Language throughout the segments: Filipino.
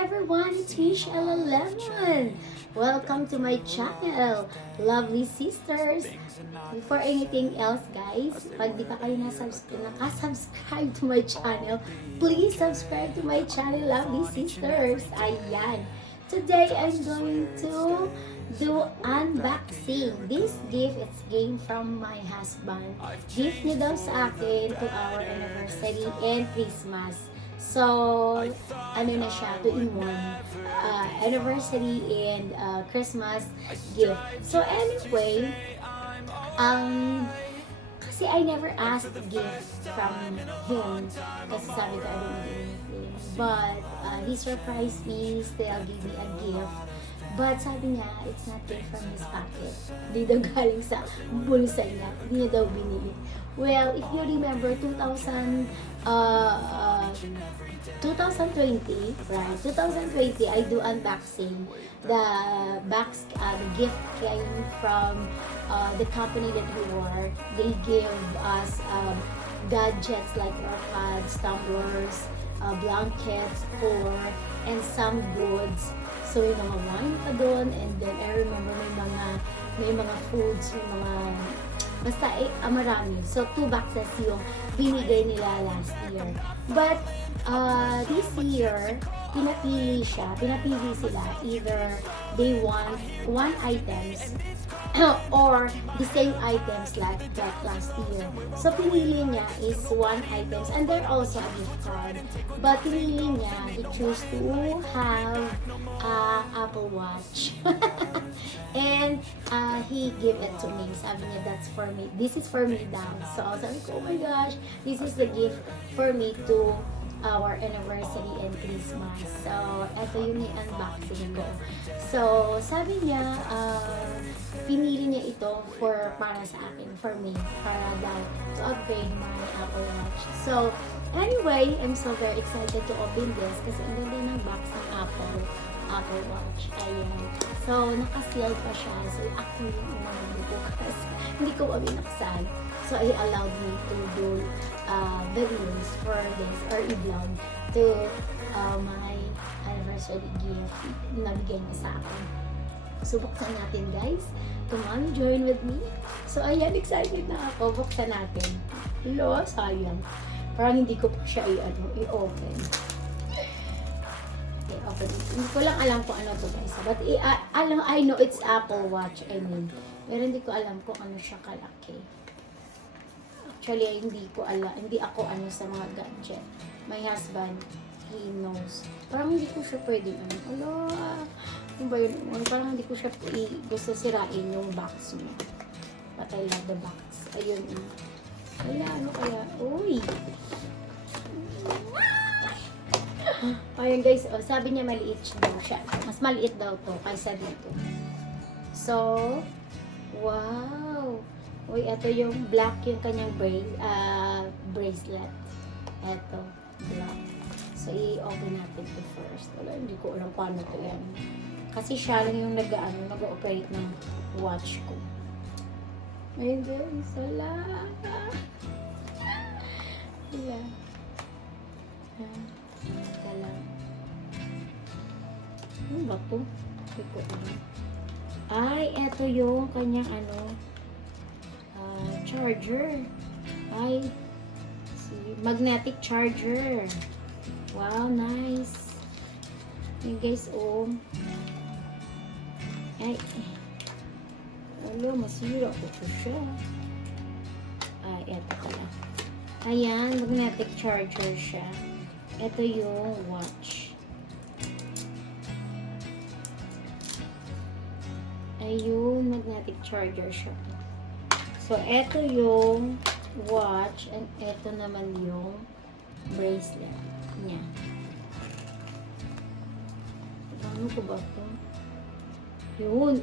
everyone, it's Michelle Lemon. Welcome to my channel, lovely sisters. Before anything else, guys, pag di pa kayo nakasubscribe to my channel, please subscribe to my channel, lovely sisters. Ayan. Today, I'm going to do unboxing. This gift is gained from my husband. Gift niya daw sa akin to our anniversary and Christmas. So, ano na siya, 2-in-1. Anniversary and Christmas gift. So, anyway, kasi I never asked gift from him. Kasi sabi ko, I don't need anything. But, he surprised me, still gave me a gift. But sabi niya, it's not came from his pocket. Hindi daw galing sa bulsa niya. Hindi niya daw binili. Well, if you remember, 2020, right? 2020, I do unboxing. The gift came from the company that we work. They give us gadgets like AirPods, tumblers, blankets, and some goods. So, may mga wine pa doon, and then I remember may mga foods, may mga, basta marami. So, 2 boxes yung binigay nila last year. But, this year, pinapili sila, either they want 1 items, or the same items like that last year. So, pinili niya is 1 items, and there also a gift card. But pinili niya, he chose to have Apple Watch. And he gave it to me. Sabi niya, that's for me. This is for me daw. So, sabi ko, oh my gosh, this is the gift for me to our anniversary and Christmas. So, ito yung i-unboxing ko. So, sabi niya, pinili niya ito para sa akin, for me, para daw to upgrade my Apple Watch. So, anyway, I'm so very excited to open this kasi ang ganda ng box ng Apple Watch. Ayan. So, naka-sealed pa siya. So, ako yung unang bukas. Hindi ko binuksan. So, it allowed me to do videos for this or i-vlog to my anniversary gift na bigay niya sa akin. So, buksan natin, guys. Come on, join with me. So, ayan, excited na ako. Buksan natin. Hello, sayang. Parang hindi ko pa siya i-open. Okay, open it. Hindi ko lang alam kung ano to, guys. But, I know it's Apple Watch, I mean. Pero hindi ko alam kung ano siya kalaki. Actually, hindi ako sa mga gadget. My husband, he knows. Parang hindi ko siya pwedeng ano ba yun? Parang hindi ko siya gusto sirain yung box niya. But I love the box. Ayun. Ano kaya? Uy! Ayun guys, sabi niya maliit daw siya. Mas maliit daw to kaysa dito. So, wow! Uy, ito yung black yung kanyang bracelet. Ito, black. So, i-open natin ito first. Wala, hindi ko alam paano ito yan. Kasi siya lang yung nag-operate ng watch ko. Ayun guys, wala. Ayan. Ito lang. Ano ba ito? Hindi ko alam. Ay, ito yung kanyang charger. Ay, magnetic charger. Wow, nice. Yun guys, ay, masira ko siya. Ay, eto pala. Ayan, magnetic charger siya. Ito yung watch. Ayun, magnetic charger siya. So, ito yung watch and ito naman yung bracelet niya. Ano ko ba ito? Yun,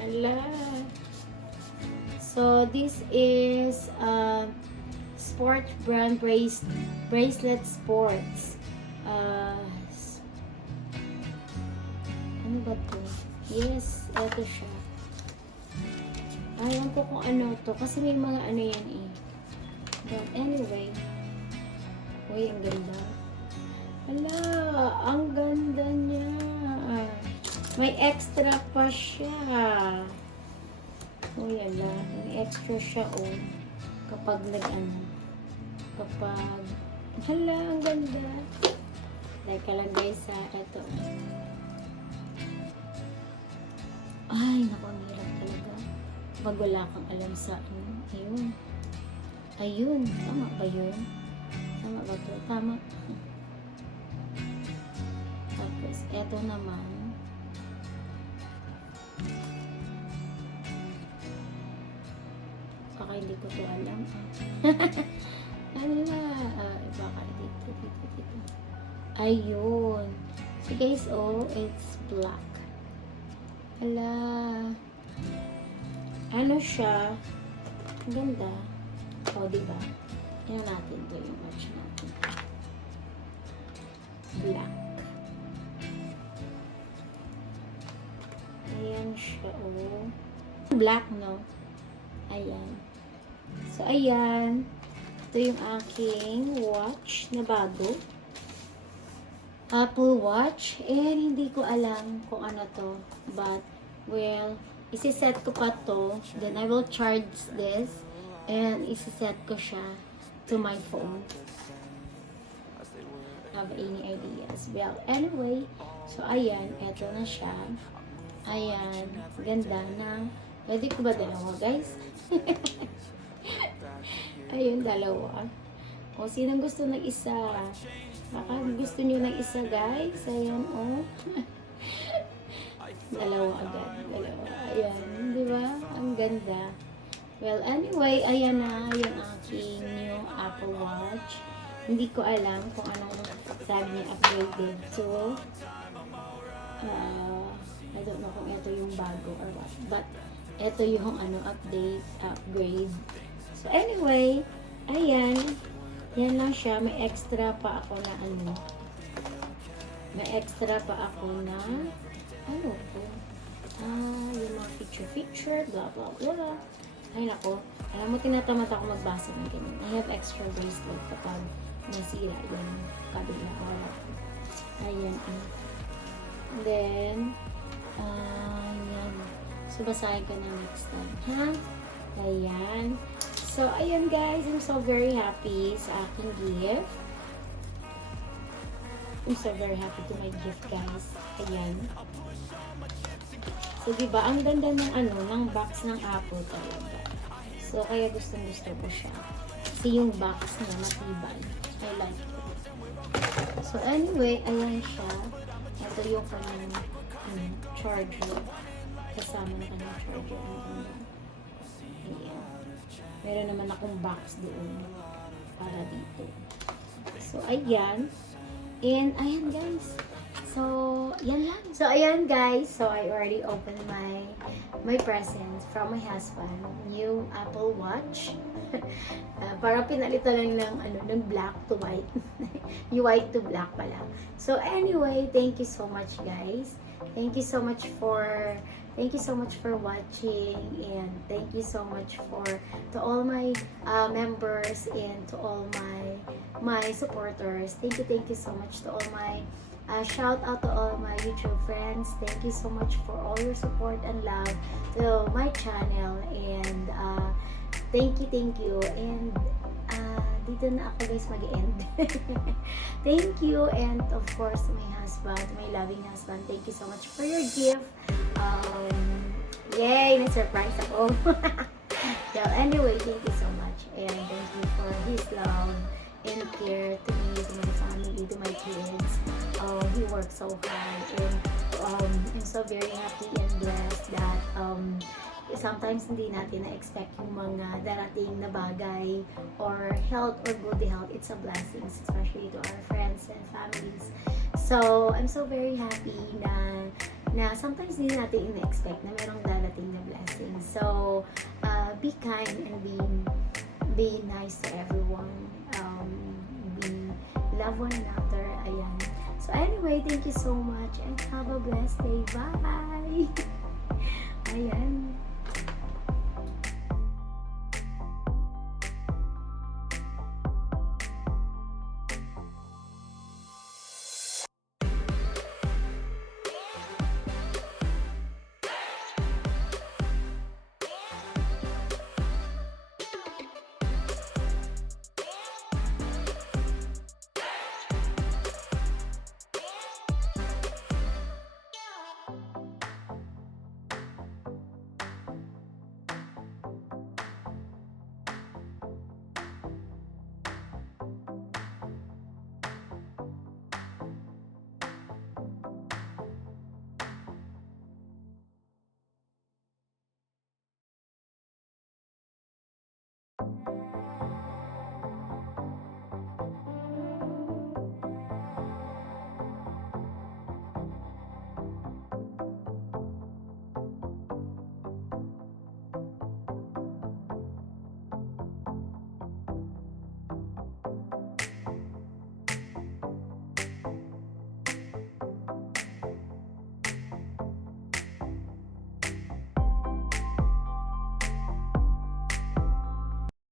Ala. So, this is sport brand bracelet sports. Ano ba ito? Yes, ito siya. Ayaw ko kung ano to. Kasi may mga ano yan eh. But anyway, Uy, ang ganda. Hala, ang ganda niya. May extra pa siya. Uy, ala, may extra siya, oh. Kapag hala, ang ganda. Teka lang guys, ito. Ay, naku, ang hirap talaga. Pag wala kang alam sa ayun. Ayun, tama ba yun? Tama ba ito? Tama. Tapos, eto naman. Baka hindi ko ito alam. Ala, baka dito. Ayun. So guys, oh, it's black. Ala. Ano siya? Ang ganda. O, diba? Yan natin ito yung match natin. Black. Ayan siya, oh. Black, no? Ayan. So, ayan. Ito yung aking watch na bago. Apple Watch. And hindi ko alam kung ano to. But, well, isi-set ko pa to. Then, I will charge this. And, isi-set ko siya to my phone. Have any ideas? Well, anyway. So, ayan. Eto na siya. Ayan. Ganda na. Pwede ko ba dalawa, guys? Ayun, dalawa. O, sinong gusto ng isa? Baka gusto nyo ng isa, guys. Ayan, o. Dalawa agad. Dalawa. Ayan. Di ba? Ang ganda. Well, anyway, ayan na yung aking new Apple Watch. Hindi ko alam kung anong sabi niya upgraded to. I don't know kung ito yung bago or what. But, ito yung upgrade. So, anyway, ayan. Yan lang siya. May extra pa ako na May extra pa ako na yung mga feature, blah, blah, blah. Ay, nako. Alam mo, tinatamad ako magbasa ng ganyan. I have extra bracelet kapag nasira yung kabila. Ayan. And then, yan. So, basahin ko na next time. Ha? Ayan. So, ayan guys. I'm so very happy sa aking gift. I'm so very happy to my gift, guys. Ayan. So, diba, ang ganda ng box ng Apple talaga. So, kaya gustong-gusto ko siya. Kasi yung box niya matibay. I like it. So, anyway, ayan siya. Ito yung kanyang charger. Kasama na kanyang charger. Ayan. Meron naman akong box doon para dito. So, ayan. And, ayan guys. So, yan lang. So, ayan guys. So, I already opened my presents from my husband. New Apple Watch. Para pinalitan lang ng black to white. Yung white to black pala. So, anyway, thank you so much guys. Thank you so much for watching, and thank you so much to all my members and to all my supporters. Thank you so much to all my shout out to all my YouTube friends. Thank you so much for all your support and love to my channel, and thank you, and dito na ako guys mag-end. Thank you, and of course my husband, my loving husband, thank you so much for your gift. Yay! Na-surprise ako. So anyway, thank you so much, and thank you for his love and care to me, to my family, to my kids. He worked so hard, and I'm so very happy and blessed that sometimes hindi natin na-expect yung mga darating na bagay or health or good health. It's a blessing, especially to our friends and families. So, I'm so very happy na sometimes hindi natin ina-expect na merong darating na blessing. So, be kind and be nice to everyone. Love one another. Ayan. So, anyway, thank you so much and have a blessed day. Bye! Ayan.